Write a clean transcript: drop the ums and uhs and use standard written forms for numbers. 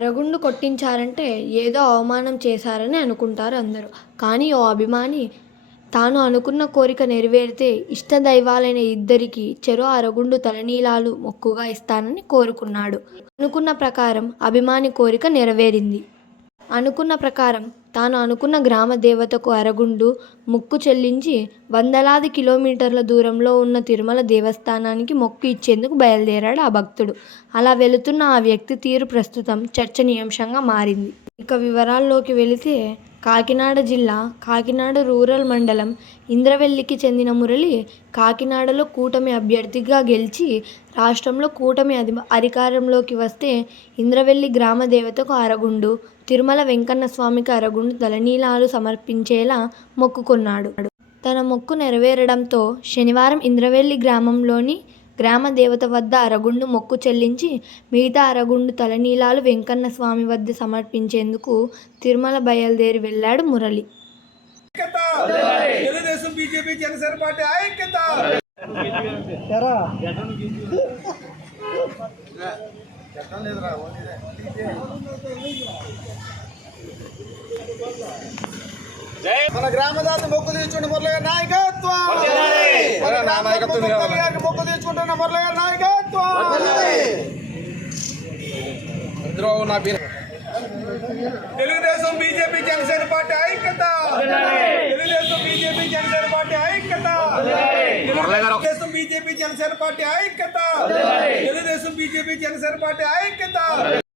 రగుండు కొట్టించారంటే ఏదో అవమానం చేశారని అనుకుంటారు అందరూ. కానీ ఓ అభిమాని తాను అనుకున్న కోరిక నెరవేరితే ఇష్టదైవాలైన ఇద్దరికీ చెరో అరగుండు తలనీలాలు మొక్కుగా ఇస్తానని కోరుకున్నాడు. అనుకున్న ప్రకారం అభిమాని కోరిక నెరవేరింది. అనుకున్న ప్రకారం తాను అనుకున్న గ్రామ దేవతకు అరగుండు మొక్కు చెల్లించి వందలాది కిలోమీటర్ల దూరంలో ఉన్న తిరుమల దేవస్థానానికి మొక్కు ఇచ్చేందుకు బయలుదేరాడు ఆ భక్తుడు. అలా వెళుతున్న ఆ వ్యక్తి తీరు ప్రస్తుతం చర్చనీయాంశంగా మారింది. ఇక వివరాల్లోకి వెళితే కాకినాడ జిల్లా కాకినాడ రూరల్ మండలం ఇంద్రవెల్లికి చెందిన మురళి కాకినాడలో కూటమి అభ్యర్థిగా గెలిచి రాష్ట్రంలో కూటమి అధికారంలోకి వస్తే ఇంద్రవెల్లి గ్రామ దేవతకు అరగుండు, తిరుమల వెంకన్న స్వామికి అరగుండు తలనీలాలు సమర్పించేలా మొక్కుకున్నాడు. తన మొక్కు నెరవేరడంతో శనివారం ఇంద్రవెల్లి గ్రామంలోని గ్రామ దేవత వద్ద అరగుండు మొక్కు చెల్లించి మిగతా అరగుండు తలనీలాలు వెంకన్న స్వామి వద్ద సమర్పించేందుకు తిరుమల బయలుదేరి వెళ్లాడు మురళి. తెలుగుదేశం బీజేపీ జనసేన పార్టీ ఐక్యత. మన గ్రామదాత మొక్కు తీర్చుకుంటే మురళి గారి నాయకత్వం, మొక్కు తీర్చుకుంటున్న మురళి గారి నాయకత్వం. తెలుగుదేశం బీజేపీ జనసేన పార్టీ ఐక్యత. తెలుగుదేశం బీజేపీ జనసేన పార్టీ ఐక్యత. తెలుగుదేశం బీజేపీ జనసేన పార్టీ ఐక్యత. తెలుగుదేశం బీజేపీ జనసేన పార్టీ ఐక్యత.